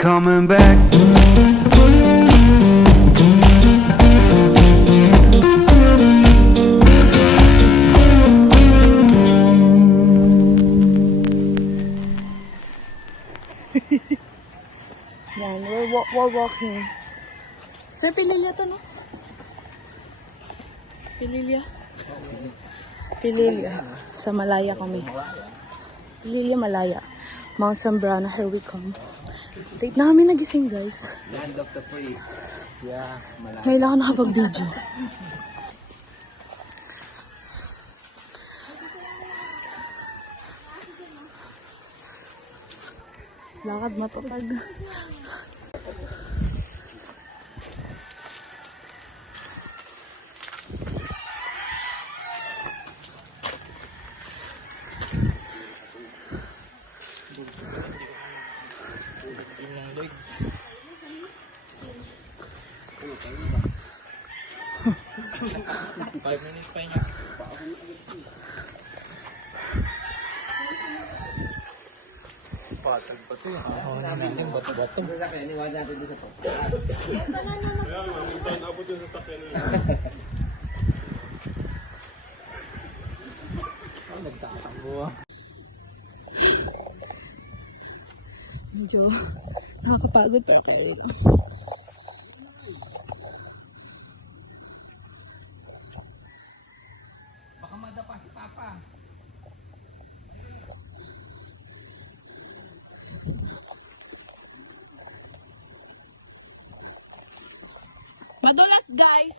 coming back. Yan, we're walking. Sir, Pililya to, no? Pililya. Pililya. Sa Malaya kami. Pililya, Malaya. Mount Zambrana, here we come. Date namin nagising, guys. Land of the free. Yeah, Malaya. Ngayon lang ako nakapag-video. Lakad matupag. Medyo nakakapagod pa kayo. Baka madapa si Papa. Madulas, guys!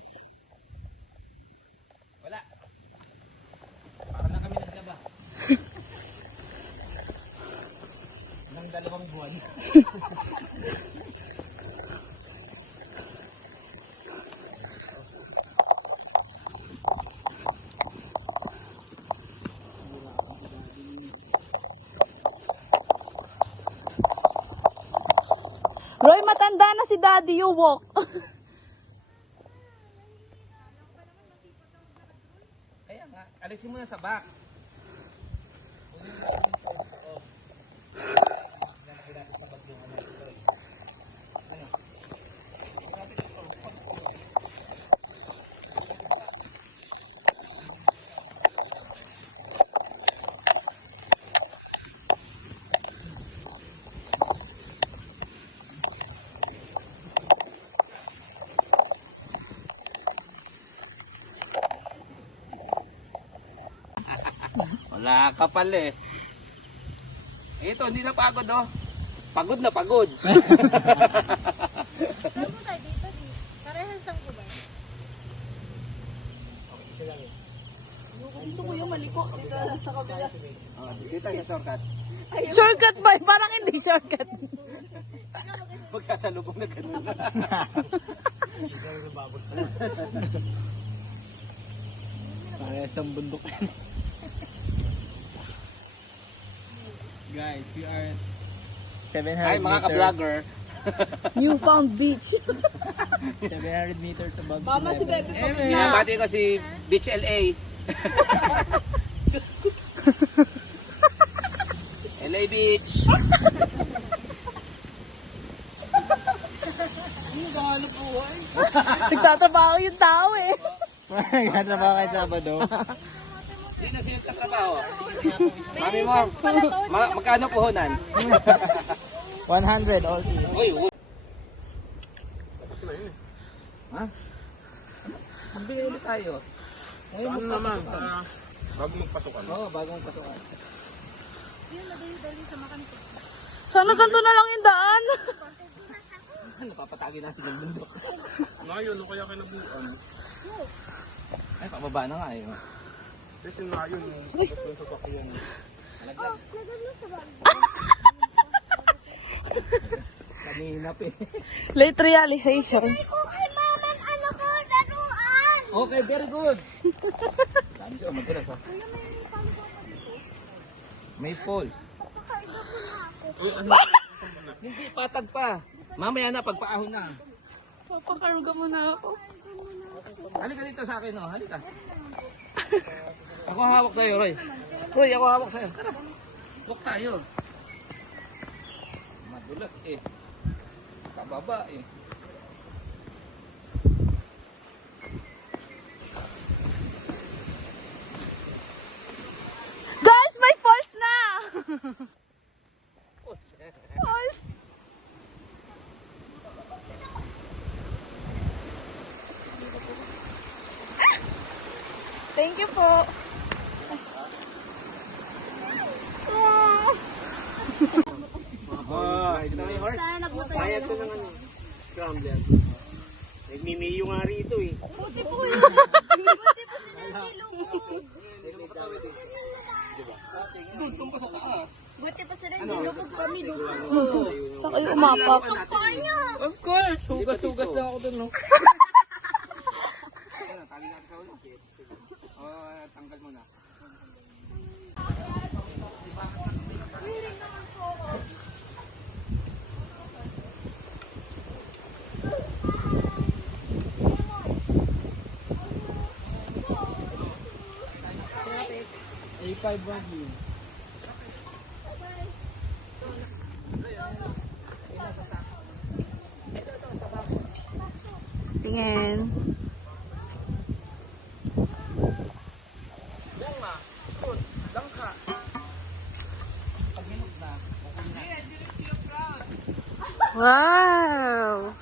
Wala. Para na kami naglaba. Nang 2 buwan. Roy, matanda na si Daddy, you walk. Kaya nga, alisin mo na sa box. Wala ka pala eh. Ito, hindi na pagod oh. Pagod na pagod. Saan mo tayo dito? Parehas lang ko ba? Dito ko yung maliko. Dito sa kabila. Oh, dito tayo sa shortcut. Shortcut ba? Parang hindi shortcut. Magsasalubong na ganun. Parehas ang bundok. Guys, we are 700 Ay, mga ka-vlogger. Newfound Beach. 700 meters above Mama, si Bebe pa na. Binabati ko si Beach LA. LA Beach. Nagtatrabaho yung tao eh. Ganda ba kayo Sabado? Sino nagtatrabaho? Mami mo, magkano puhunan? 100 all in. Uy, uy. Tapos na yun eh. Ha? Magbigay ulit tayo. Ngayon naman, bago magpasukan. Oo, bago magpasukan. Yun, nadayo-dali sa makanto. Sana ganito na lang yung daan. Napapatagi natin ng bundok. Ngayon, ano kaya kinabuan? Ay, pababa na nga eh. Kasi ngayon, yung sasakyan. Nalaglag. Lagyan mo sa bag. Kaninap eh. Late realization. Okay, maman, ano ko, laruan! Okay, very good. Saan ka magulas ha? Kuya, may paligaw pa dito. May fall. Papakaiba ko na ako. Hindi, patag pa. Mamaya na, pagpaahon na. Papakaruga mo na ako. Halika dito sa akin, oh. Halika. Ako ang hawak sa'yo, Roy. Roy, ako hawak sa'yo. Tara. Walk tayo. Madulas eh. Kababa eh. Guys, may falls na! Falls! Thank you po. Kita mo yung horse? Sana nabutan Bayad ko ng ano, scrambler. Nagmimiyo nga rito eh. Buti po yun. Buti po sila nilubog. Doon pa sa taas. Buti pa sila nilubog kami. Saan kayo umapak? Kampanya! Of course! Sugas-sugas lang ako doon, no? Tali natin sa ulo. Tanggal mo na. A5 Wagyu. Tingin. Bunga. Good. Langka. Pag hinog na. Wow!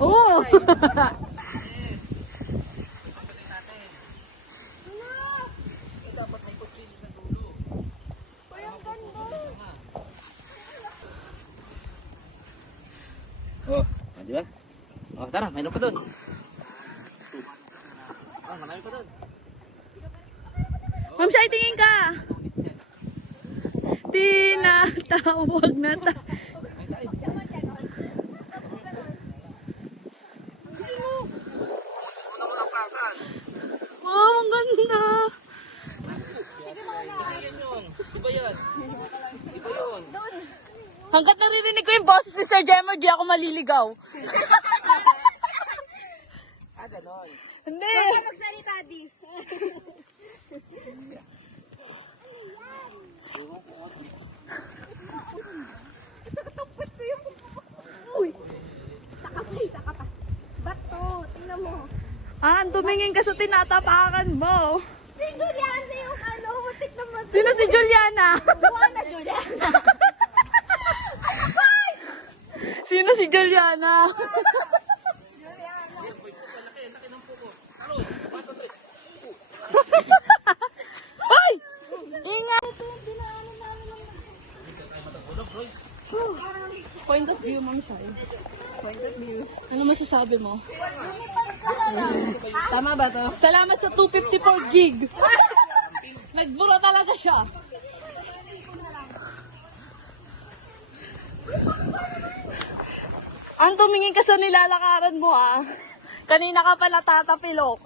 Oh! Dapat may kutsilyo sa dulo. Oh, di ba? Oh, tara, mayroon pa doon. Oh, marami pa doon. Ma'am Shai, tingin ka! Tinatawag na ta. Wow, ang ganda! Iba yan. Iba yun. Hanggat naririnig ko yung boses ni Sir Jemmer, di ako maliligaw. Ganon. Hindi! Magsalita, di. Saka pa. Bato, tingnan mo. Ah, tumingin ka sa tinatapakan mo. Si Juliana yung ano, hutik na mag... Sino si Juliana? Juana, Juliana. Sino si Juliana? Ay! Ingat! Point of view, Ma'am Shai. Point of view. Ano masasabi mo? Tama ba to? Salamat sa 254 gig. Nagbura talaga siya. Ang tumingin ka sa nilalakaran mo ah. Kanina ka pa natatapilok.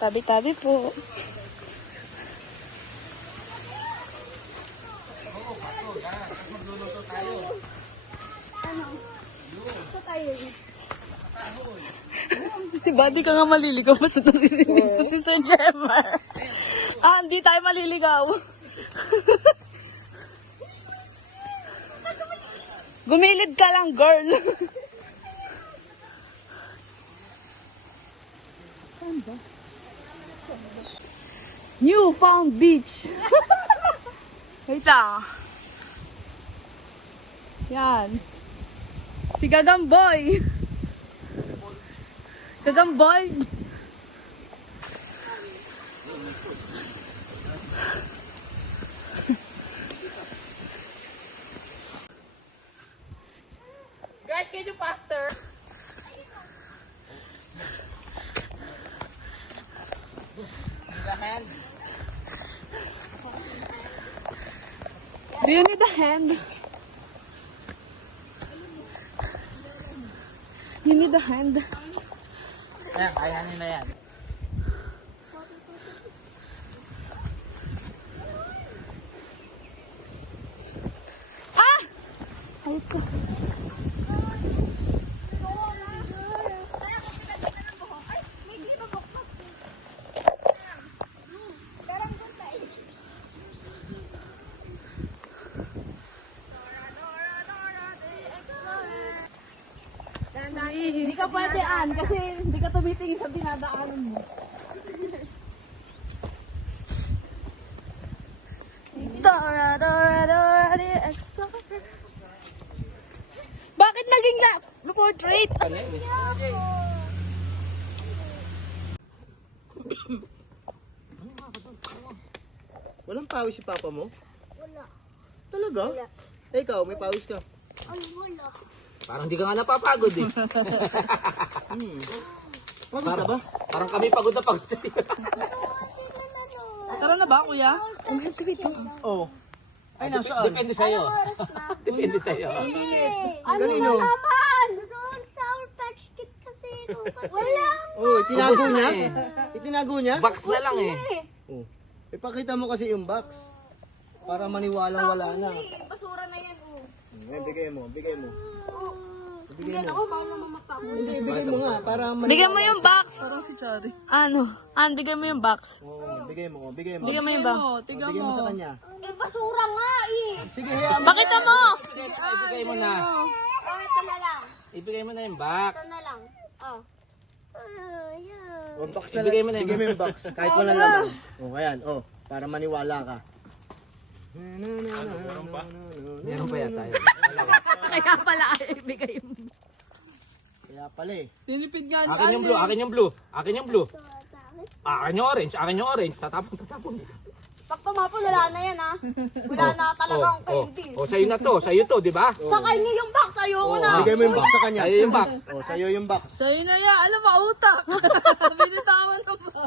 Tabi-tabi po. Diba, di ka nga maliligaw basta naririnig ko si Sir Gemma. Ah, hindi tayo maliligaw. Gumilid ka lang, girl. Saan ba? Newfound Beach. Wait lang. Yan. Si Gagamboy. Gagamboy. Guys, can you faster? The hand. Do you need a hand? You need a hand. Ayan, kaya nila yan. Ayot ko. Hindi ka pwede, Ann, kasi hindi ka tumitingin sa dinadaanan mo. Dora, Dora, Dora the Explorer. Bakit naging portrait? Walang pawis si papa mo? Wala. Talaga? Wala. Eh, ikaw, may pawis ka. Ay, wala. Parang di ka nga napapagod eh. Pagod ka ba? Parang kami pagod na pagod sa'yo. Tara na ba, kuya? Oo. Ay, nasaan? Depende sa'yo. Depende sa'yo. Ano Kanino? ba naman? Doon, Sour Patch Kid kasi. Wala. Oh, itinago Ubus na niya? eh. Itinago niya? Box na lang eh. Oh. Ipakita mo kasi yung box. Para maniwalang wala na. Basura na yan, oh. Bigay mo, bigay mo. Bigay Yan mo. ako, bawal na mamata mo. Hindi, bigay mo nga. Para maniwala. Bigyan mo yung box. Parang si Chari. Ano? Bigyan mo yung box. Oh, bigay mo, bigay mo. Bigyan mo yung box. Bigay mo sa kanya. Eh, basura nga, eh. Sige, hayaan mo. Pakita mo! Ibigay mo na. Ito na lang. Ibigay mo na yung box. Ito na lang. Oh. Ayan. Oh, box na Ibigay lang. mo na yung Bigay mo yung box. Kahit wala laman. Oh, ayan. Oh, para maniwala ka. Meron pa yata yun. Kaya pala ibigay mo. Kaya pala eh. Tinipid nga Akin yung blue, akin yung blue. Akin yung blue. Akin yung orange, akin yung orange. Tatapon, tatapon. Pag tumapon, wala na yan, ha? Wala na talagang candy. Sa'yo na to, sa'yo to, di ba? Sa kanya yung box, ayoko na. Bigay mo yung box sa kanya. Sa'yo yung box. Oh, sa'yo yung box. Sa'yo na yan. Alam mo, utak. Binitawan na ba?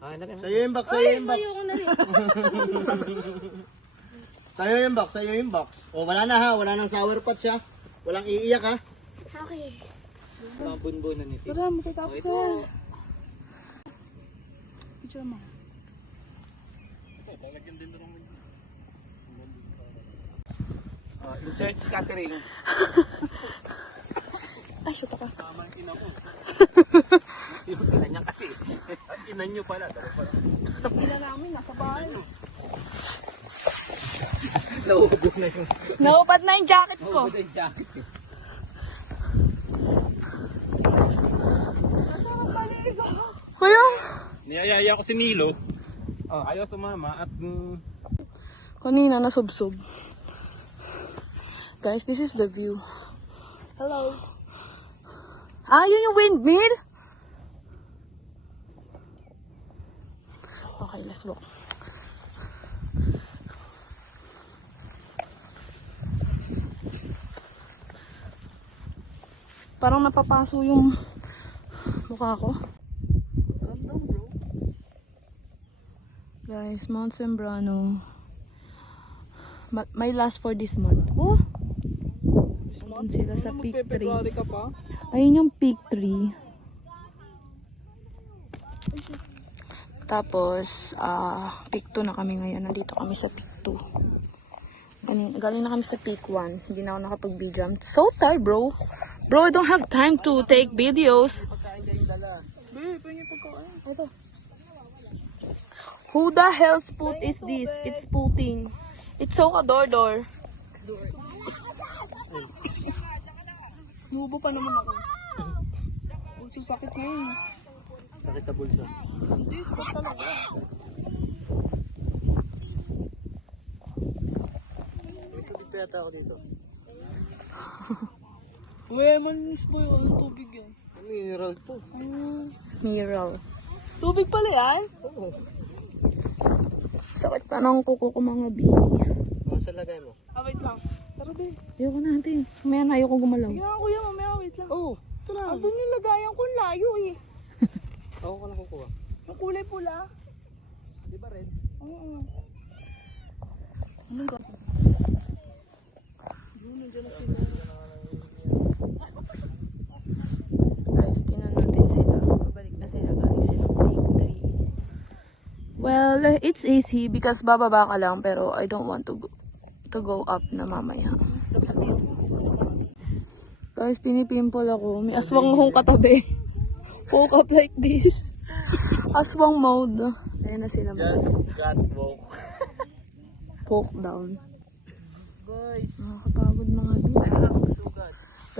Ah, ano Sa'yo yung box, sa'yo yung box. Ayoko na rin. Sa'yo yung box, sa'yo yung box. Oh, wala na ha, wala nang sour patch ha. Walang iiyak ha. Okay. Mga bunbunan ni Tito. Tara, magkatapos na. Picture mo. Insert scattering. Ay, shoot ka. Yung ina niya kasi. Inan nyo pala. Pila namin, nasa bahay. Nauubos na yung Naupad na yung jacket ko. nauubos na yung jacket. Kuya? Niyayaya ko si Milo. Oh, ayaw sumama at Kanina nasubsob. Guys, this is the view. Hello. Yun yung windmill? Okay, let's walk. Parang napapaso yung mukha ko. Guys, Mount Sembrano. My last for this month. Oh! Doon sila sa peak 3. Ayun yung peak 3. Tapos, peak 2 na kami ngayon. Nandito kami sa peak 2. Galing na kami sa peak 1. Hindi na ako nakapag-video. I'm so tired, bro. Bro, I don't have time to take videos. Who the hell's foot is this? It's Putin. It's so kador-dor. Nubo pa naman ako. Susakit ngayon. sakit sa bulsa. Hindi, sakit talaga. May tubig pa yata ako dito. Uwe, manis boy. Anong tubig yan? Mineral to. Mineral. Tubig pala yan? Oo. Sakit pa ng kuko ko mga bi. Masa lagay mo? Wait lang. Tara be. Ayoko na ate. Mamaya na ayoko gumalaw. Sige nga kuya, mamaya wait lang. Oo. Ito na. Andun yung lagayan ko, layo eh. Ako ka lang kukuha. Yung kulay pula. Di ba red? Oo. Anong ka? Well, it's easy because bababa ka lang pero I don't want to go up na mamaya. So, guys, pinipimple ako. May aswang akong katabi. Woke up like this. Aswang mode. Ayan na sila mga. God woke. Poke down. Guys. Nakakapagod mga di.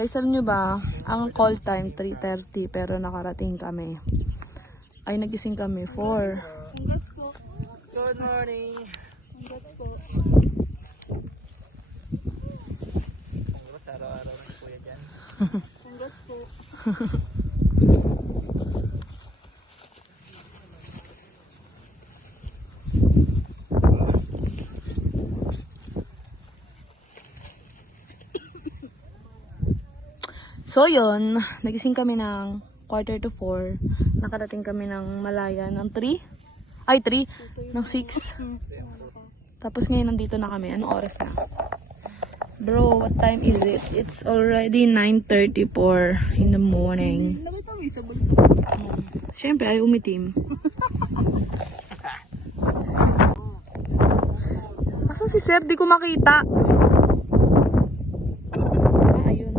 Guys, alam nyo ba, ang call time 3:30 pero nakarating kami. Ay, nagising kami 4. Congrats po. Good morning. Congrats po. Congrats, araw-araw ng kuya dyan. Congrats po. So yun, nagising kami ng 3:45. Nakarating kami ng Malaya ng 3. Ay, 3. Ng 6. Tapos ngayon nandito na kami. Anong oras na? Bro, what time is it? It's already 9:34 in the morning. Siyempre, ay umitim. Asan si Sir? Di ko makita. Ayun.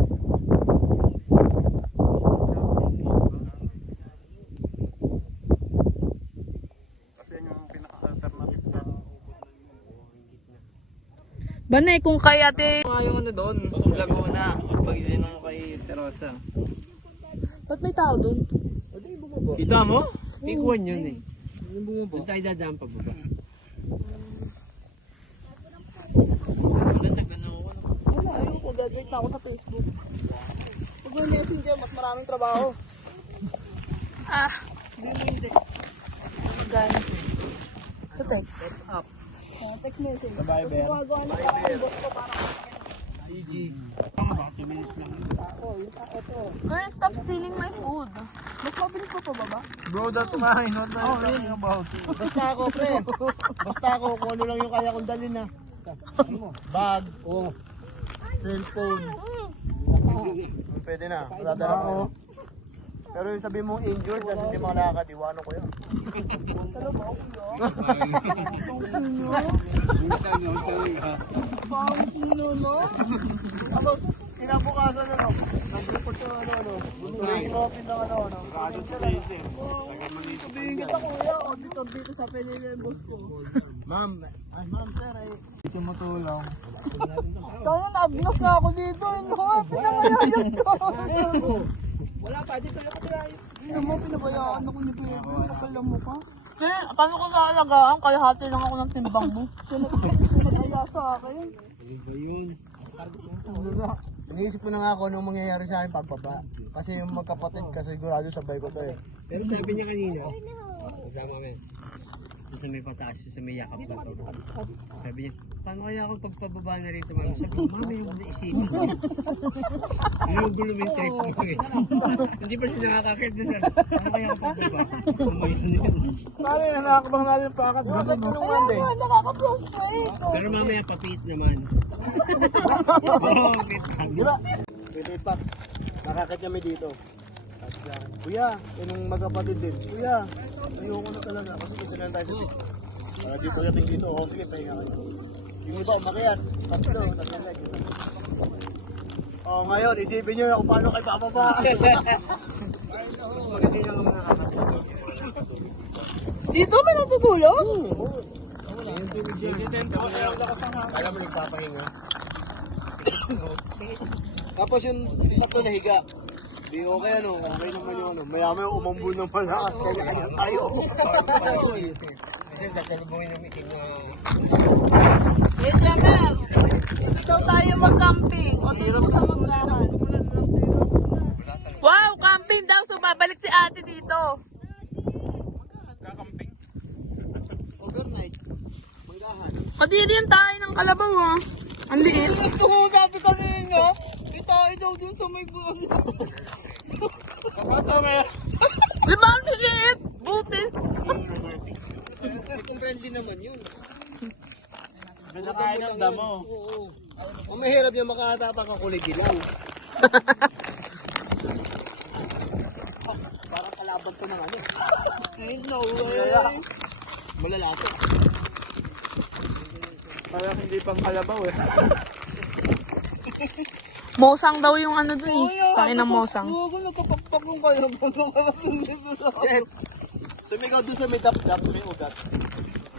Banay, kung kaya ate. Yung ano doon, Laguna, pag sinong kay Terosa. Ba't may tao dun? Kita mo? Pick 1 yun eh. Doon tayo dadaan pababa. Sila nag-ano ko. Wala, ayoko. Graduate na ako sa Facebook. Pag may messenger, mas maraming trabaho. Hindi. Guys. Sa text. Up. Text message. Bye, Ben. Gumagawa na ako ng boss ko para girl, stop stealing my food. Mas mabilis pa pa baba? Bro, that's mine. What are you talking about? Basta ako, pre. Basta ako, kung ano lang yung kaya kong dalhin na. Bag. Cellphone. Pwede na. Wala talaga ako. Pero yung sabi mong injured, kasi hindi mga nakakatiwano ko yun. Ako, kinabukasan na lang. Nag-report ko ano. Ring open ng ano. Sabihin kita kuya, auditor dito sa Penila yung boss ko. Ma'am, sir ay tumutulong. Kaya na-agnos na ako dito. Pinamayayan ko. Wala pa, dito lang ako tayo. Hindi mo, pinabayaan ako ni Bebe. Nakalam mo ka. Paano ko naalagaan? Kalahati lang ako ng timbang mo. Nag-aya sa akin. Iniisip ko na nga ako anong mangyayari sa akin pagbaba. Kasi yung magkapatid kasi sigurado sabay ko to eh. Pero sabi niya kanina, kasama kami. Sa may pataas, sa may yakap na to. Sabi niya, paano kaya ako pagpababa na rito, mami? Sabi ko, mami, yung naisipin ko. Yung gulo yung trip ko eh. Hindi pa siya nakakakit na sir. Paano kaya ako pagbaba? Mami, nakakabang natin yung pakat. Bakit tulungan din? Nakaka-prostrate. Pero mamaya papit naman. Oo, papit. Di ba? Pwede pa. Nakakit kami dito. Kuya, yung magkapatid din. Kuya, ayoko na talaga kasi dito lang tayo sa dito. Dito yating dito, okay, pahinga ka na. Yung iba umakyat, tatlo, leg. Oh, ngayon, isipin nyo kung paano kayo bababa. Mas maganda yung mga nakakapit. Dito may natutulog? Kaya mo nagpapahinga. Tapos yung tatlo na higa. Di okay ano, okay naman yung ano. Maya-maya umambul ng malakas, kanya-kanya tayo. Kasi sasalubungin yung meeting na... Yes, Jamer. Dito daw tayo mag-camping. O dito sa maglahan. Wow, camping daw. So, babalik si ate dito. Overnight. Manggahan. Kadirian tayo ng kalabaw, ah. Ang liit. Ito ko, sabi kanina. Tayo daw dun sa may buwan. Di ba ang liit? Buti. Kung friendly naman yun. Pinakain ng damo. Ang mahirap yung makatapang ka kulay dilaw. Parang kalaban to ng ano. Ay, no way. Malalapit. pang kalabaw eh. Mosang daw yung ano dun eh. Kain ng mosang. Huwag nagkapakpak yung kalabaw ng kalabaw dito lang. Sumigaw doon sa may dap-dap, may ugat.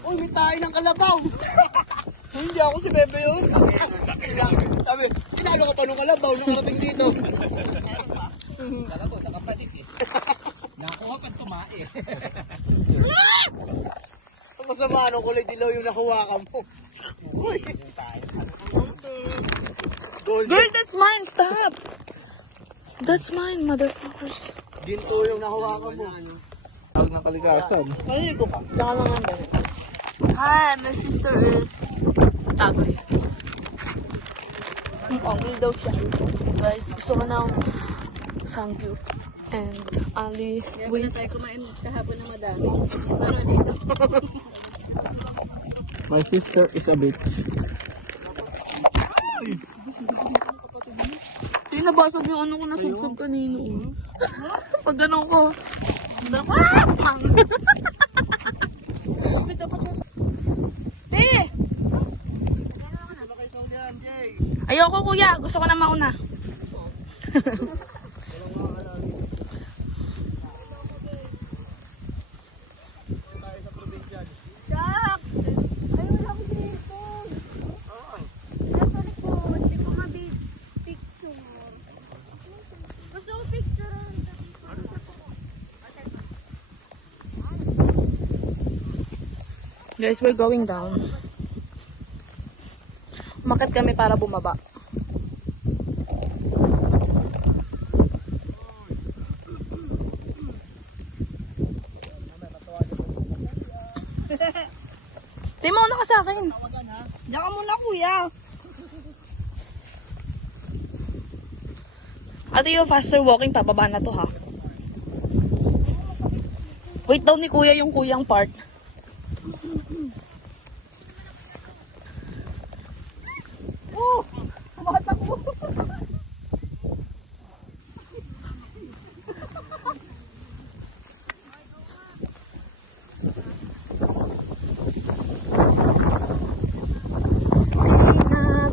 Uy, may tayo ng kalabaw! Hindi ako si Bebe yun. Sabi, pinalo ka pa ng kalabaw nung karating dito. Kalabaw, nakapalit eh. Nakuha pa tumae. Ang masama nung kulay dilaw yung nahawakan mo. Uy! Gold. Girl, that's mine. Stop. That's mine, motherfuckers. Ginto yung nahawakan mo. Tawag ng kalikasan. Maliligo ka. Tsaka lang ang ganito. Hi, my sister is tagoy. Ugly daw siya. Guys, gusto ko ng sangyup. And Ali Kaya with... tayo kumain kahapon ng madami. Para dito. My sister is a bitch. Hindi nabasag yung ano ko na subsub kanino. Pag ganun ko. Eh! Ayoko kuya, gusto ko na mauna. Shucks! Ayaw lang dito. Nasa likod. Hindi ko picture. Gusto ko picture. Guys, we're going down. Umakyat kami para bumaba. Timo na ka sa akin. Diyan ka muna, kuya. Ate, yung faster walking, pababa na to, ha? Wait daw ni kuya yung kuyang part.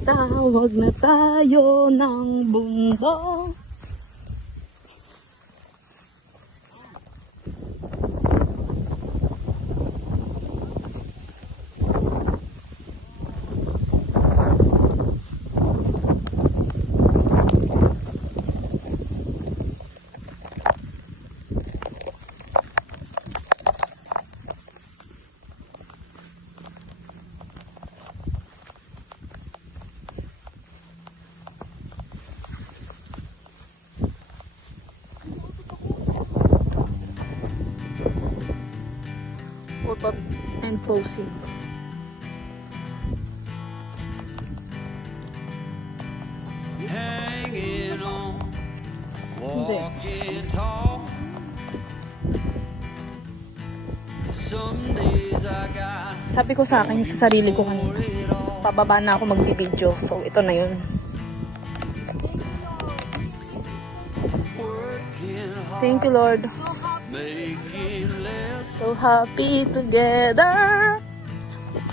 Tinatawag na tayo ng bumbong. Utot and posing. Hanging on, walking tall. Some days I got Sabi ko sa akin, sa sarili ko kanina, pababa na ako magbibideo. So, ito na yun. working hard, Thank you, Lord. making less. So happy together.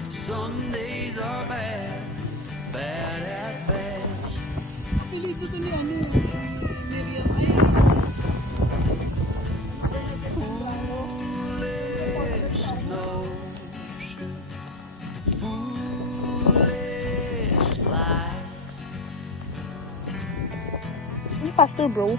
Some days are bad, bad at best. Foolish notions, foolish lies. Ano pastor, bro?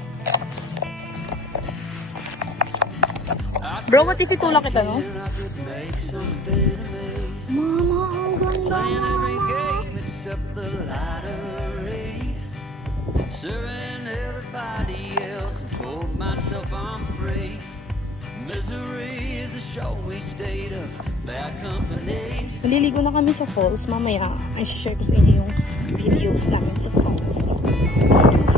I Bro, what if itulak kita, no? said I could make something of me. Mama, ang ganda. Playing every game except the lottery. Serving everybody else and told myself I'm free. Misery is a showy state of bad company. Maliligo na kami sa falls. Mamaya, I share ko sa inyo yung videos namin sa falls. Foolish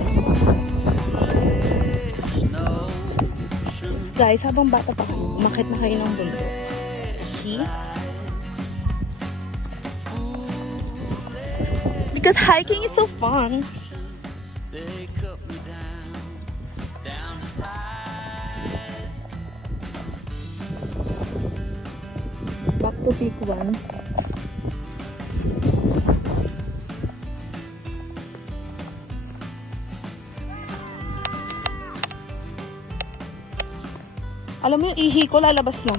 notions, Guys, habang bata pa kayo, umakit na kayo ng bundok. See? Because hiking is so fun. they cut me down to size. Back to peak 1. Alam mo yung ihi ko lalabas na.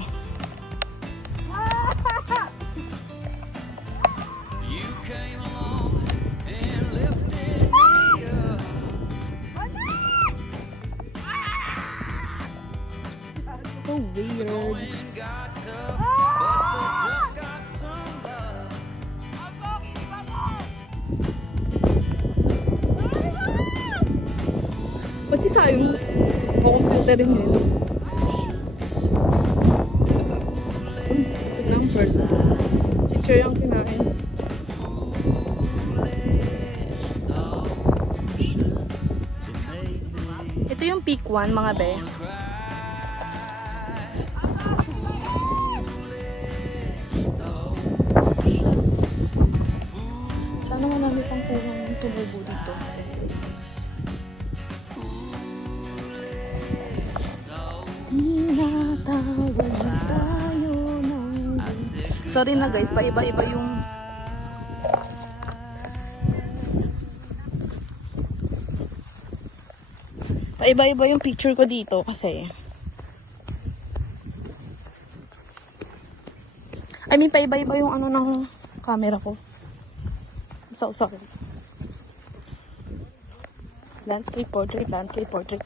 You came along and lifted me up. So weird. Going got tough, but the tough got some love. Ba't si Sayong computer rin yun? Busog na ang person. Teacher yung kinain. Ito yung peak 1 mga be. Sana marami pang kulang tumubo dito. Tinatawag na tayo ng... Sorry na guys, paiba-iba yung... Paiba-iba yung picture ko dito kasi... I mean, paiba-iba yung ano ng camera ko. So, sorry. Landscape portrait, landscape portrait.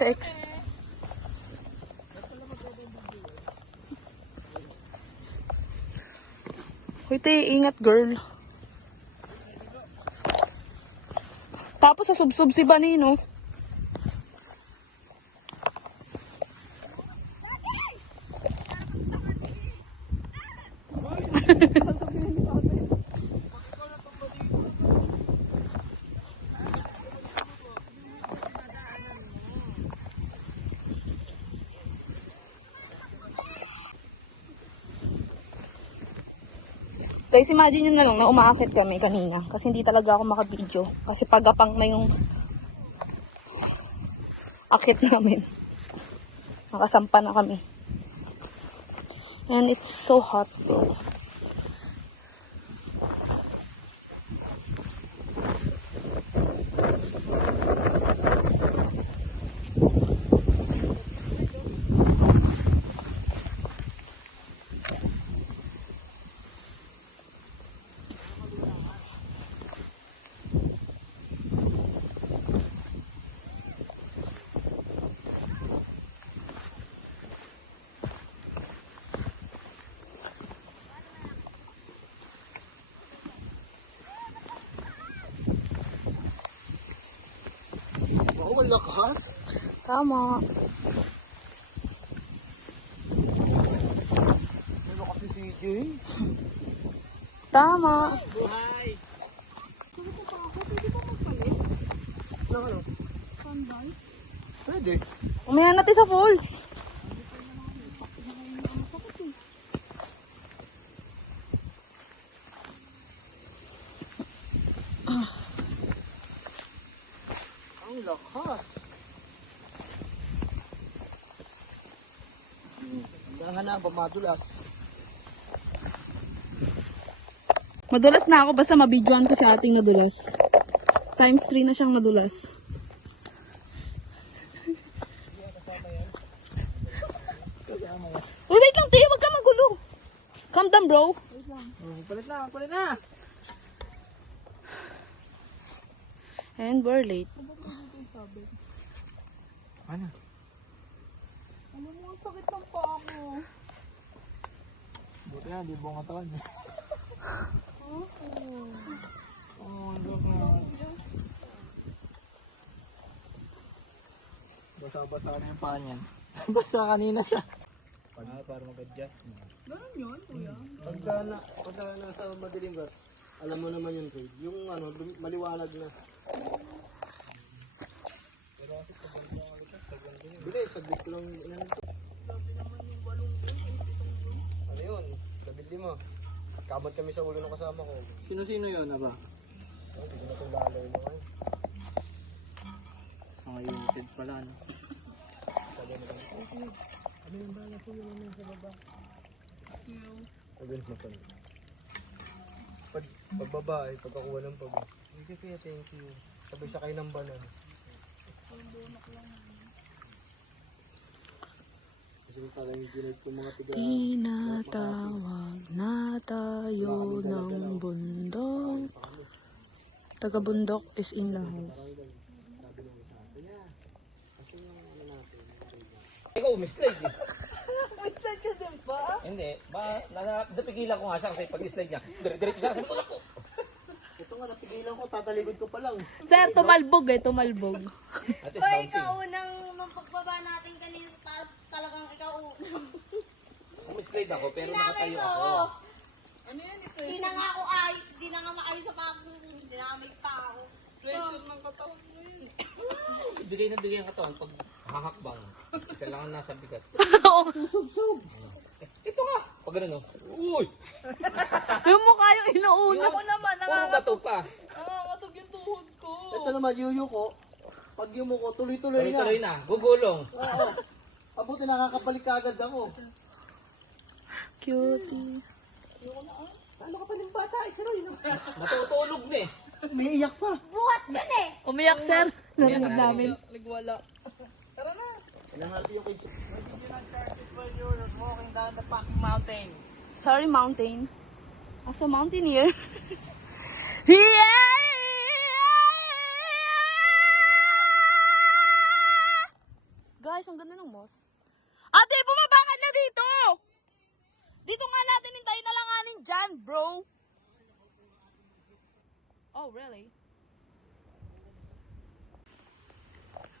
Sex. Hoy, te, ingat girl. Tapos sasubsob si Banino. Guys, imagine nyo na lang na umaakit kami kanina. Kasi hindi talaga ako makabidyo. Kasi pagapang na yung akit namin. Nakasampa na kami. And it's so hot, bro. Wow, ang lakas. Tama. Ano kasi si CJ? Tama. Pwede. Umayan natin sa falls. Ang lakas. Hanggang na ba madulas? Madulas na ako basta mabidyoan ko si ating nadulas. Times 3 na siyang nadulas. Uy, wait lang, Tia. Huwag ka magulo. Calm down, bro. Palit na. And we're late. Ano? Alam mo, ang sakit ng paa ko. Buti na, di buong katawan niya. Basa-basa na yung paa niyan. Basa kanina sa... para mag-adjust. Pagka nasa madilim ka, alam mo naman yun, Fred. Yung ano, maliwanag na. Bilis, saglit ko lang. Ano yun? Sabili mo. Kamot kami sa ulo ng kasama ko. Sino-sino yun na ba? Hindi ko na kilala yun naman. Mga united pala, no? Sabi mo pa. Pagbabae, pagkakuha ng pag. Hindi kaya, thank you. Sabay sa kayo ng banan. Kasi parang yung ginag ko mga tiga. Tinatawag na tayo ng bundok. Taga-bundok is in the house. Ikaw, mislide eh. Mislide ka din ba? Hindi, napigilan ko nga siya kasi pag-slide niya, diretso siya sa tulak ko. Ito nga, napigilan ko, tatalikod ko pa lang. Sir, tumalbog tumalbog. At least Hoy, bouncing. ikaw unang nung pagbaba natin kanina sa taas, talagang ikaw unang. Mislide ako pero Tinapay nakatayo mo ako. ako. Hindi na nga ako hindi na nga maayos sa pagsusunod, hindi na nga may pa ako. Pressure ng katawan mo yun. Kasi bigay na bigay ang katawan pag hahakbang. Isa lang ang nasa bigat. Ito nga! Pag gano'n, no? Uy! Yung mukha yung inuuna. Ako naman, puro bato pa. Nakakatog yung tuhod ko. Ito naman, yuyu ko. Pag yumo ko, tuloy-tuloy na. Tuloy-tuloy na. Gugulong. Oo. Abuti nakakabalik ka agad ako. Cutie. Ano ka pa ng bata? Isa rin. Matutulog na eh. May iyak pa. Buhat yan eh! Umiyak, sir. Narinig namin. Ilang natin yung kids. Sorry, mountain. As a mountaineer. Yeah! Guys, ang ganda ng moss. Ate, bumaba ka na dito! Dito nga natin hintayin na langanin dyan, bro. Oh, really?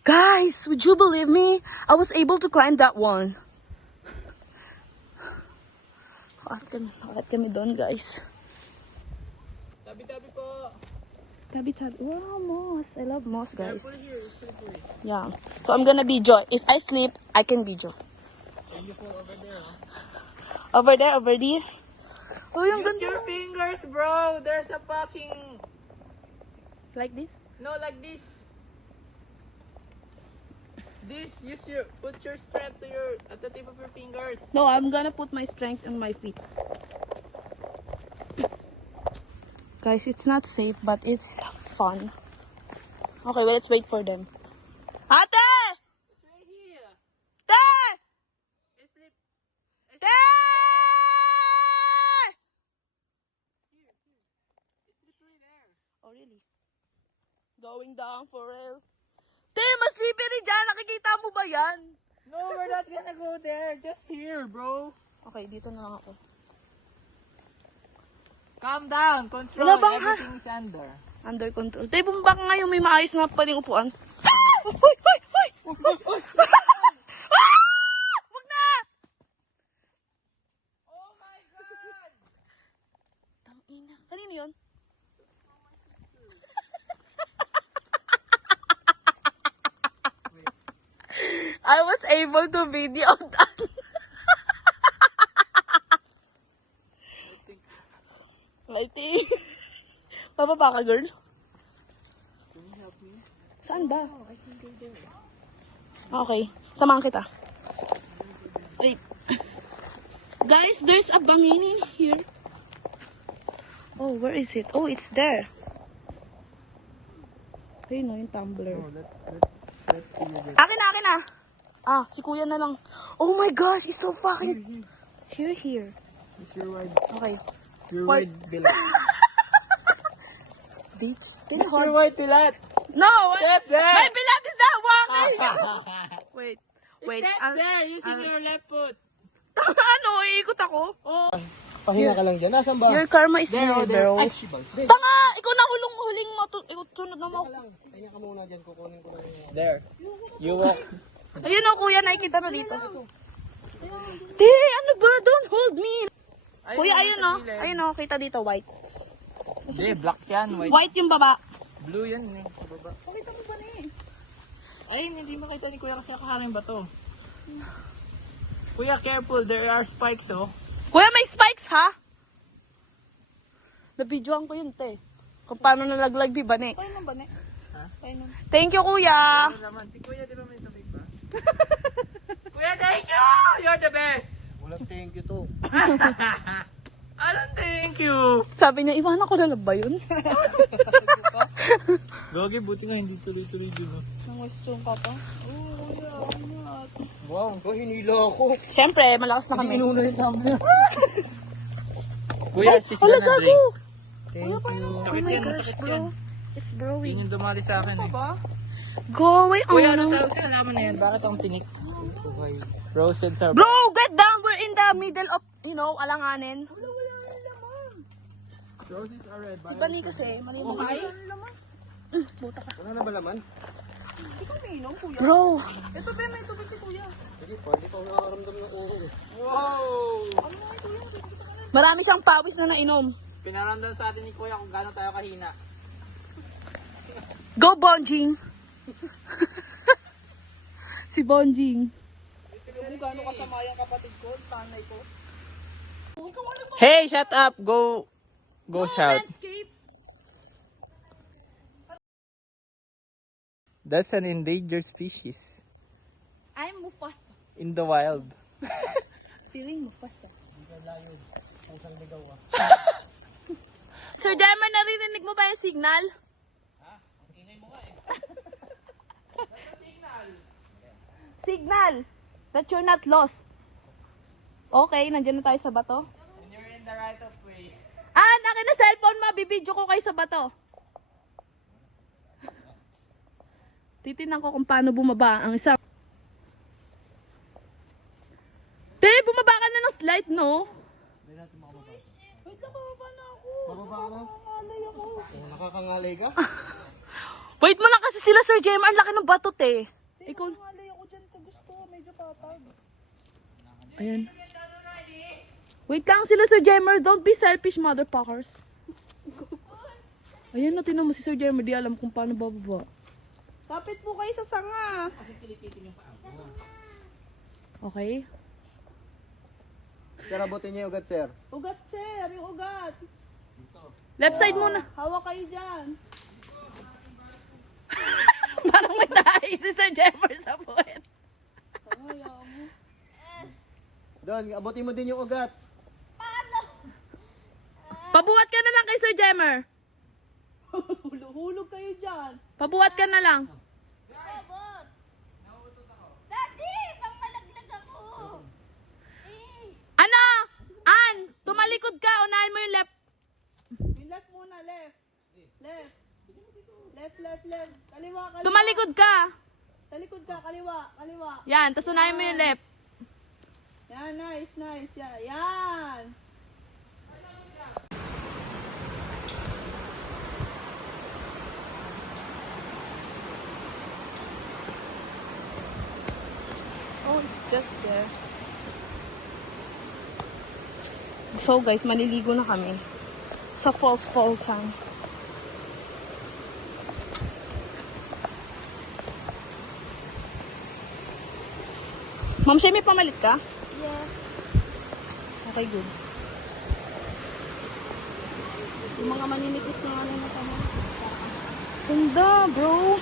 Guys, would you believe me? I was able to climb that one. Nakakit kami doon, guys. Tabi-tabi po. Tabi-tabi. Wow, moss. I love moss, guys. Yeah. So I'm gonna be Joy. If I sleep, I can be Joy. Over there, over there. Oh, yung Use ganda. your fingers, bro. There's a fucking... Like this? No, like this. This, put your strength to at the tip of your fingers. No, I'm gonna put my strength on my feet. Guys, it's not safe, but it's fun. Okay, well, let's wait for them. Ate! It's right here. Te! It's lip. Te! It's lip right there. Oh, really? Going down for real? Te, mas slippery dyan. Nakikita mo ba yan? No, we're not gonna go there. Just here, bro. Okay, dito na lang ako. Calm down. Control. Wala bang Everything's under. Under control. Te, bumaba ka nga yung may maayos na paling upuan. Ah! Hoy, hoy, hoy! Ah! Wag na! Oh my God! Tangina. Kanino yun? I was able to video that. I think. Bababa ka, girl? Saan ba? Okay. Samahan kita. Wait. Guys, there's a bangin in here. Oh, where is it? Oh, it's there. Ayun no, yung tumbler. Akin na. Ah, si kuya na lang. Oh my gosh, it's so fucking... Here. It's your word. Okay. Your What? word, Bilat. Bitch. It's your word, Bilat. No! Step there. My beloved is not walking! Wait. Wait. Step there using your left foot. Ano? Iikot ako? Pahinga ka lang dyan. Nasaan ba? Your karma is There, here, oh, there. bro. Ay, shibal. Tanga! Ikaw na huling mo. Ikaw sunod na mo. Pahinga ka muna dyan. Kukunin ko lang yung... There. You walk. Ayun o, kuya. Nakikita na dito. Di, ano ba? Don't hold me. Kuya, ayun o. Ayun o, kita dito. White. Hindi, black yan. White. White yung baba. Blue yan. Sa baba. Pakita mo ba na eh? Ay, hindi makita ni Kuya kasi nakaharing ba to? Kuya, careful. There are spikes, oh. Kuya, may spikes, ha? Nabidyoan ko yun, te. Kung paano nalaglag di Bane. Kaya nang ba ne? Kaya nang. Thank you, kuya. Naman, si Kuya, di ba may tubig ba? Kuya, thank you! You're the best! Walang thank you to. Anong thank you? Sabi niya, iwanan ko na lang ba yun? Gogi, buti nga hindi tuloy-tuloy din. Nang-question ka pa? Oo, yeah. Wow, hinila ako. Siyempre, malakas na kami. Inuno yung tama. Kuya, sis Wala na drink. gago. Thank you. Sakit yan, masakit yan. It's Yun brewing. yung dumali sa akin eh. Go away, Kuya, ano ano? tawag sa alaman na yan? Bakit ang tinik? Roasted sour. Bro, get down. We're in the middle of, alanganin. Roses are red. Si Bani kasi, malimutan. Wala na ba laman? Bro, Ito ba, may tubig si kuya. Hindi pa, hindi pa ako nakakaramdam ng uho. Wow! marami siyang pawis na nainom. Pinaramdam sa atin ni Kuya kung gaano tayo kahina. Go, Bonjing. Si Bonjing. Kung gaano kasama yung kapatid ko, tanay ko. Hey, shut up! Go shout. That's an endangered species. I'm Mufasa. In the wild. Feeling Mufasa. Sir Demer, naririnig mo ba yung signal? Signal that you're not lost. Okay, nandiyan na tayo sa bato. And you're in the right of way. Akin na cellphone, mabibidyo ko kayo sa bato. Titinan ko kung paano bumaba ang isa. Te, bumaba ka na ng slide, no? Wait, nakababa na ako. Mababa ka na? Nakakalay ako. Nakakangalay ka? Wait mo lang kasi sila, Sir Jem. Ang laki ng bato, te. Ikaw. Nakakalay ako dyan. Ito gusto ko. Medyo patag. Ayan. Wait lang sila, Sir Jemer. Don't be selfish, motherfuckers. Ayan, tinan mo si Sir Jemer. Di alam kung paano bababa. Kapit po kayo sa sanga. Okay? Sir, abutin niyo yung ugat, sir. Ugat, sir. Yung ugat. Left side muna. Hawak kayo dyan. Parang may tahi si Sir Jemer sa puwet. Ayaw mo. Doon, abutin mo din yung ugat. Pabuhat ka na lang kay Sir Jemer. Hulog kayo dyan. Pabuhat ka na lang. Daddy, pang malaglag ako. Ano? An, tumalikod ka. Unahin mo yung left. Yung left muna, left. Left. Left. Kaliwa. Tumalikod ka. Talikod ka, kaliwa. Yan, tas unahin mo yung left. Yan, nice. Yan. Oh, it's just there. So guys, maliligo na kami sa Falls Folsan. Ma'am Shay, may pamalit ka? Yeah. Okay, good. Yung mga maninipis na ano na tama. Ganda, bro.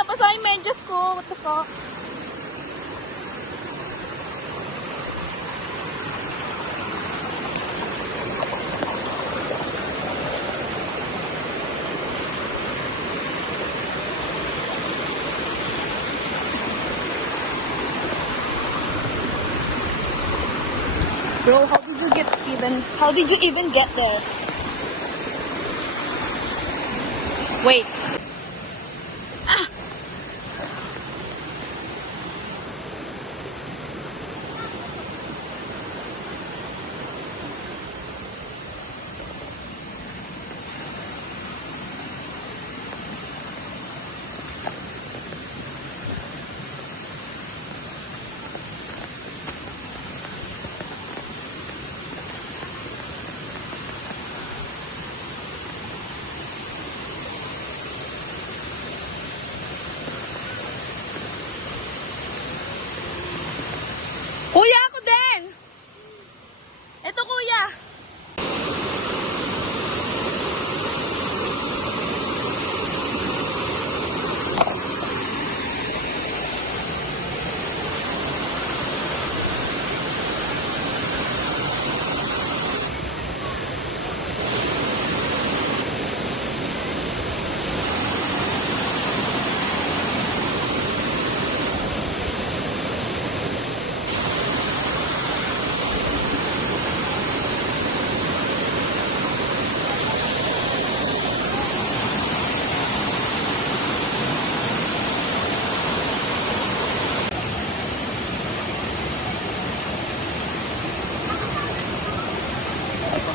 Nabasa yung medyas ko. What the fuck? Bro, how did you even get there? Wait.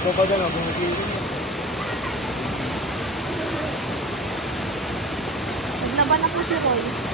Ito ba dyan, bumigil? Naglaban ako si Roy.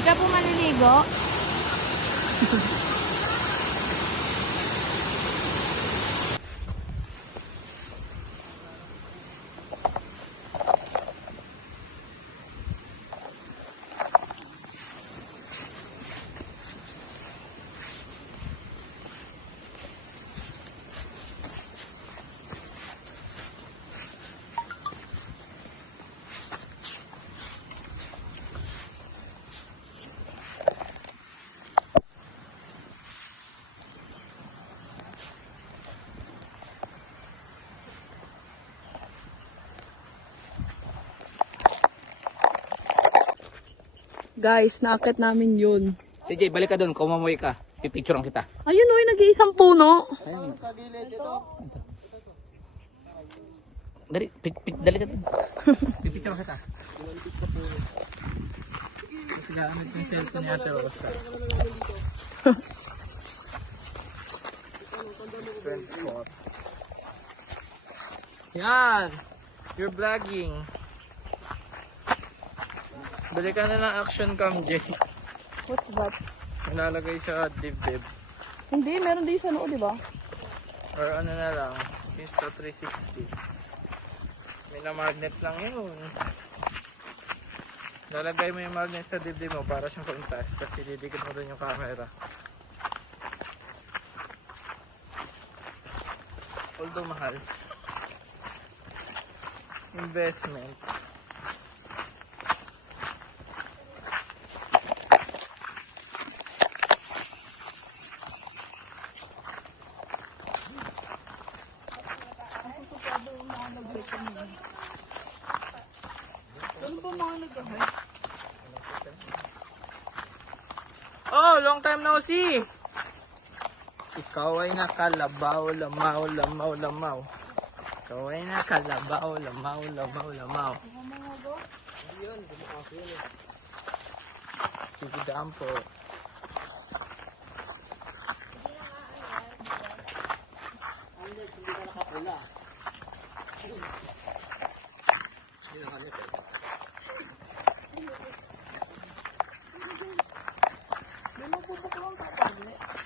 Di ka po maliligo? Guys, naakit namin yun. CJ, balik ka doon. Kumamoy ka. Pipicturean kita. Ayun o, nag-iisang puno. Dali ka doon. Pipicturean kita. Gamit yung cellphone ni Ate Rosa. Yan! You're vlogging. Balikan na ng action cam, Jay. What's that? Nilalagay sa dibdib. Hindi, meron din sa noo, di ba? Or ano na lang, Insta 360. May na magnet lang yun. Lalagay mo yung magnet sa dibdib mo para siyang contrast. Tapos ididikit mo dun yung camera. Although mahal. Investment. Oh, long time no see. Ikaw ay nakalabaw, lamaw, lamaw, lamaw. Ikaw ay nakalabaw, lamaw, lamaw, lamaw. Sige daan po.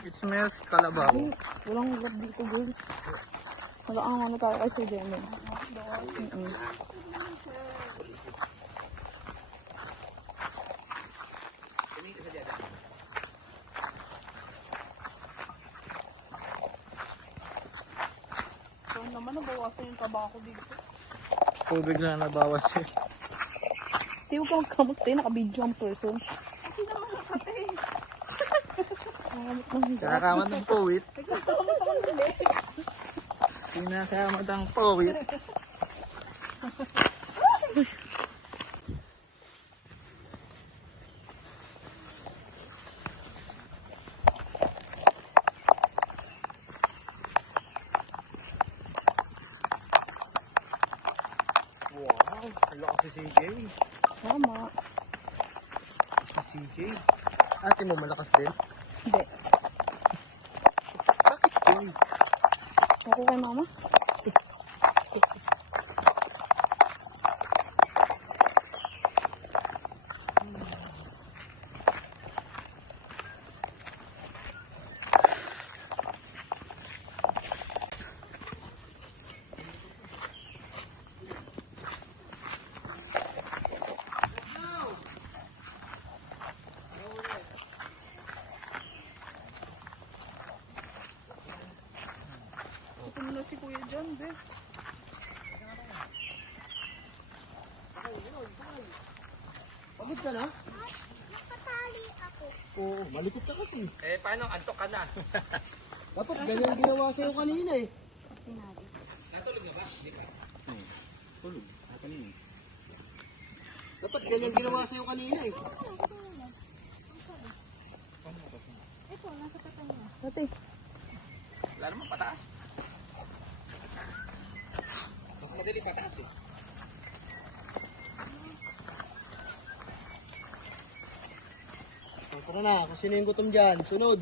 It smells kalabaw. Walang love dito, girl. Nag-aang ano tayo kay Sir Demi. Saan naman nabawasan yung tabako dito? Tubig lang nabawas eh. Hindi ko ka magkamot tayo, naka-video ang person. Kasi naman nakatay. Kakamat ng powit. Kinakamat ang powit. Wow, lakas si CJ. Tama. Si CJ. Ate mo malakas din? Hindi. Bakit boy? Ako kay mama? Ano na si Kuya John, be? Pagod ka na? Nakatali ako. Oo, malikot ka kasi. Eh, paano? Antok ka na. Dapat ganyan ginawa sa'yo kanina eh. Natulog na ba? Hindi pa. Tulog. Kanina. Dapat ganyan ginawa sa'yo kanina eh. Ito, nasa patay niya. Dati. Wala naman pataas. Mas madali pataas eh. Tara na, kung sino yung gutom dyan, sunod.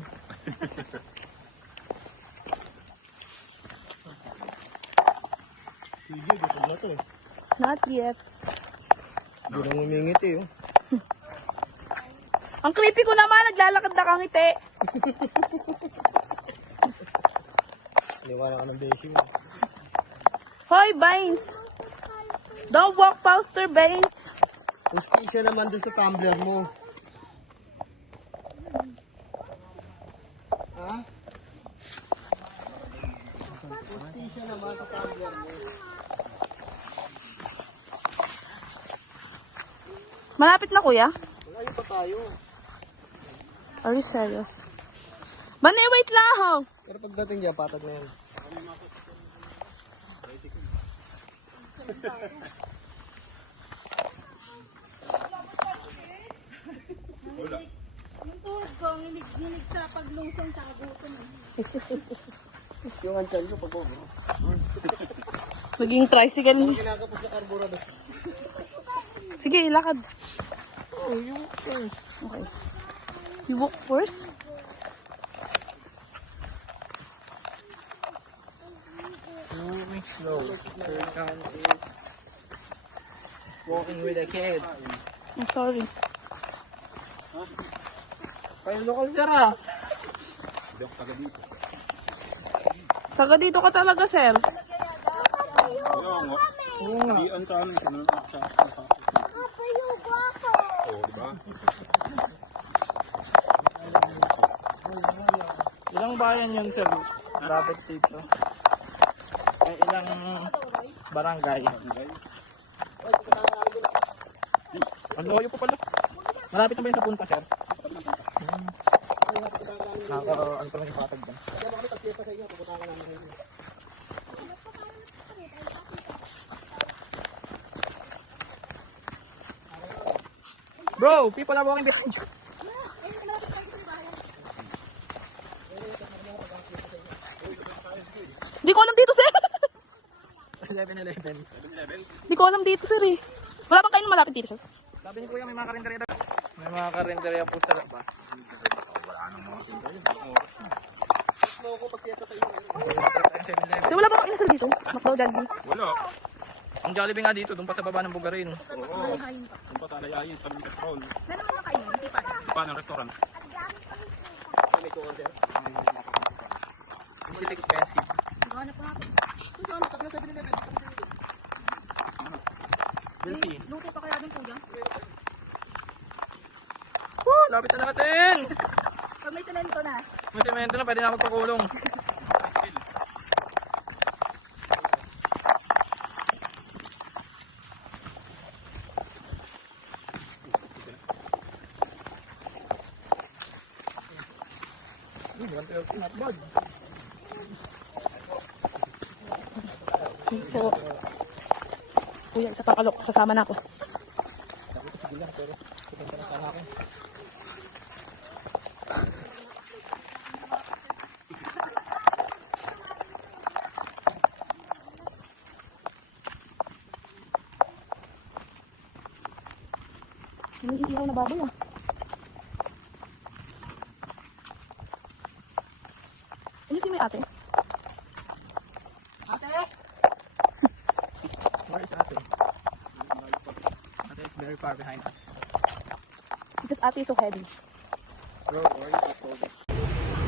Sige, gutom na to eh. Not yet. Hindi na ngumingit eh. Oh. Ang creepy ko naman, naglalakad na kang ngiti. Iniwala ka ng beshi. Hoy, Bains! Don't walk faster, Bains! Hustisya naman doon sa tumbler mo. Ha? Hustisya naman sa tumbler mo. Malapit na, kuya? Malayo pa tayo. Are you serious? Bani, wait lang! Pero pagdating dyan, patag na yan. Yung tuhod ko, nginig sa paglungsong sa gutom. Yung ansyan ko pag Naging tricycle ni. kinakapos sa karburador. Sige, ilakad. Oh, yung Okay. You walk first? Moving slow. Third count is walking with a kid. I'm sorry. Kayo local sir ah. Taga dito ka talaga, sir. Ilang bayan yun sir? Dapat dito. Ay, ilang barangay? Ang loyo po pala. Malapit na ba yun sa punta sir? Ano pa lang yung patag ba? Bro, people are walking behind you. Di ko alam dito, sir. 11-11. Di ko alam dito, sir eh. Wala bang kayo malapit dito, sir? Sabi ni kuya may mga karinderya daw. May mga karinderya po sa labas. Sir, wala bang kayo, sir, dito? McDo, Jollibee. Wala. Ang Jollibee nga dito, doon pa sa baba ng Bugarin. Oo. Kung pa sa layayin sa mga petrol. Pa ng restaurant. Is it expensive? We'll see. Luto pa kaya doon kuya? Woo! Lapit na natin! Pag may semento na. May semento na, pwede na magpakulong. Not bad. Sige po. Kuya, isa pa kalok. Sasama na ako. Hindi iihaw na baboy ah. Ano si may ate? Where is Ate? Ate is very far behind us. Because ate is so heavy. Bro, where is the phone?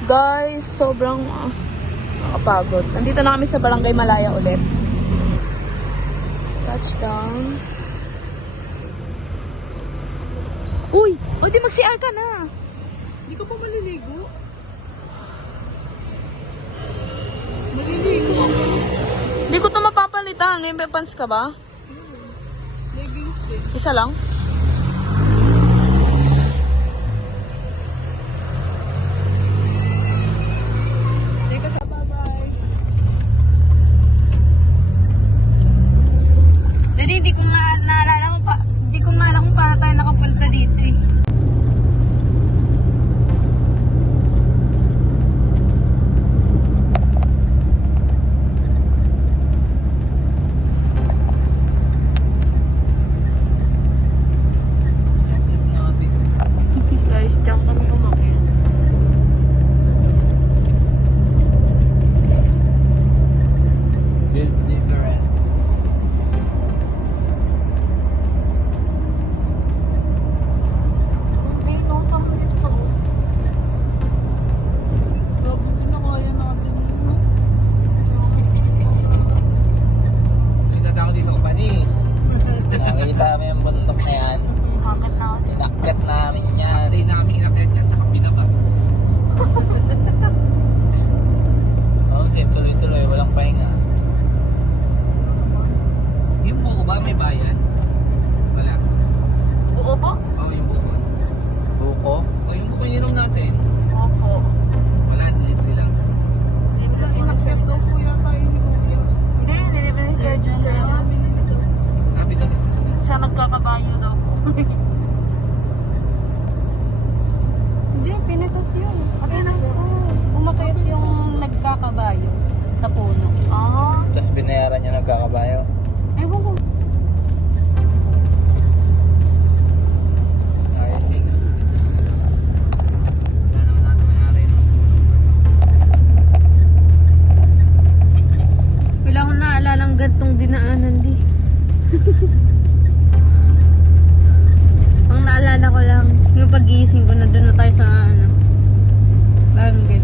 Guys, sobrang nakapagod. Nandito na kami sa Barangay Malaya ulit. Touchdown. Uy! O di mag-CR ka na. Hindi ka pa maliligo. Maliligo ako. Hindi ko ito mapapalitan. May pants ka ba? Leggings din. Isa lang? Dati hindi ko naalala kung hindi ko naalala kung paano tayo nakapunta dito eh. Guys, diyan kami umakyat. This different. Ang naalala ko lang, yung pag-gising ko, nandun na tayo sa ano, barangay.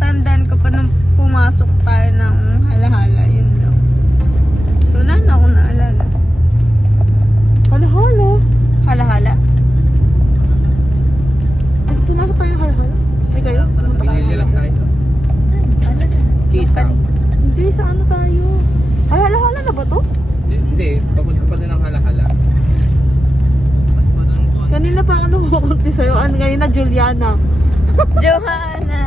Tandaan ko pa nung pumasok tayo ng halahala, yun lang. So, wala na akong naalala. Halo-halo. Halahala? Pumasok tayo ng halo-halo. Hindi kayo? Pinili lang tayo. Kisang. Hindi, sa ano tayo? Ay, halo-halo na ba to? Hindi, papunta pa din ang halahala. Kanina pa ano kukunti sa'yo. Ano ngayon na Juliana. Johanna!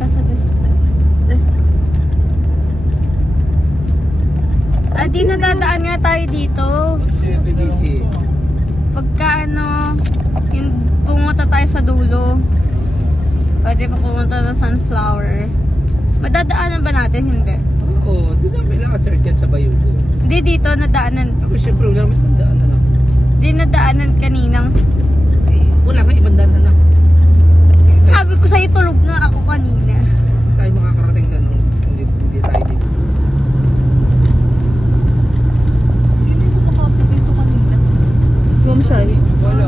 Casa Despa. Ah, di nadadaan nga tayo dito. Pagka ano, yung pumunta tayo sa dulo, pwede pa pumunta ng Sunflower. Madadaanan ba natin? Hindi. Oo, di na may naka-search yan sa Bayugo. Hindi dito, nadaanan. Ako syempre wala may ibang daanan ako. Di nadaanan kaninang. Eh, wala kang ibang daanan na. Sabi ko sa'yo, tulog na ako kanina. Hindi tayo makakarating na nung hindi tayo dito. Sino yung makapit dito kanina? Ma'am Shai. Wala.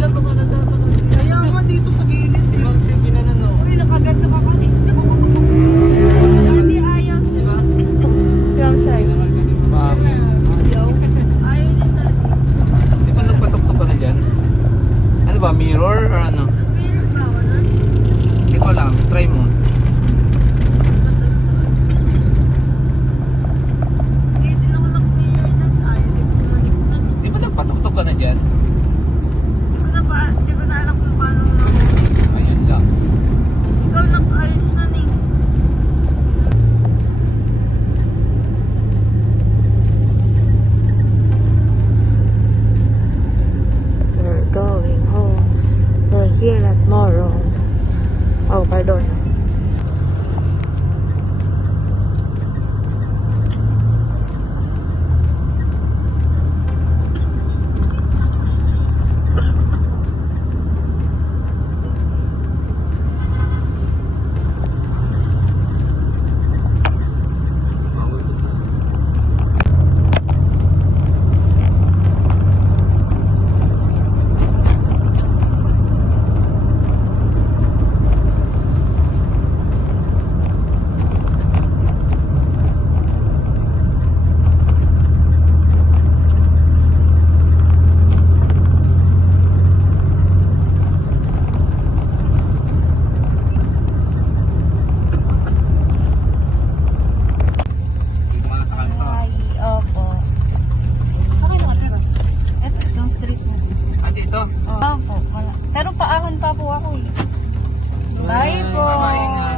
Alam ko na sasakot. Kaya nga dito sa gilid. Ma'am, siya ginanano. Uy, nakaganda ka kanina. Hindi ayaw. Ma'am Shai. Bakit? Ayaw. Ayaw din talaga. Di ba nagpatok-tok ka na dyan? Ano ba, mirror or ano? Meron ba ako na? Hindi ko alam, try mo. Hindi din ako nag-mirror na. Ayaw din bumalik na. Di ba nagpatok-tok ka na dyan? Di ko na alam kung paano na. Ayun lang. Ikaw nag-ayos na ni. We're going home. We're here at Moro. Oh, pardon. Dito ka na sa kanto. Ay, opo. Ito, itong street na. Ah, dito? Opo, wala. Pero paahon pa po ako eh. Bye po. Bye-bye nga.